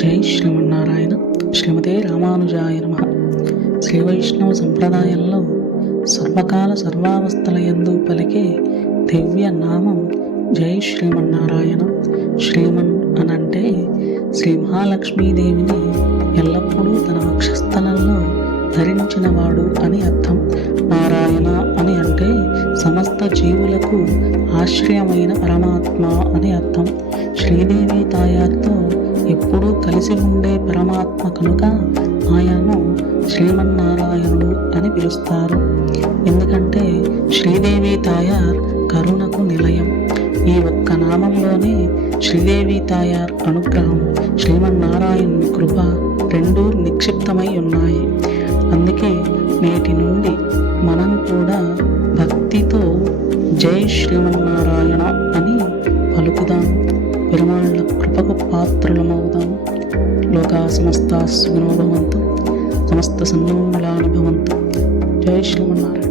జై శ్రీమన్నారాయణ. శ్రీమతే రామానుజాయ నమః. శ్రీ వైష్ణవ సంప్రదాయంలో సర్వకాల సర్వావస్థలయందు పలికే దివ్య నామం జై శ్రీమన్నారాయణ. శ్రీమన్ అనంటే శ్రీ మహాలక్ష్మీదేవిని ఎల్లప్పుడూ తన వక్షస్థలంలో ధరించినవాడు అని అర్థం. నారాయణ అని అంటే సమస్త జీవులకు ఆశ్రయమైన పరమాత్మ అని అర్థం. శ్రీదేవి తాయారితో ఎప్పుడూ కలిసి ఉండే పరమాత్మ కనుక ఆయనను శ్రీమన్నారాయణుడు అని పిలుస్తారు. ఎందుకంటే శ్రీదేవి తాయార్ కరుణకు నిలయం. ఈ ఒక్క నామంలోనే శ్రీదేవి తాయార్ అనుగ్రహం, శ్రీమన్నారాయణుని కృప రెండూ నిక్షిప్తమై ఉన్నాయి. అందుకే నేటి నుండి మనం కూడా భక్తితో జై శ్రీమన్నారాయణ అని పలుకుదాం. పెరుమాళ్ళ కృపకు పాత్రులమవుదాం. లోకా సమస్తా సుఖినో భవంతు. సమస్త సన్మంగళాని భవంతు. జై శ్రీమన్నారాయణ.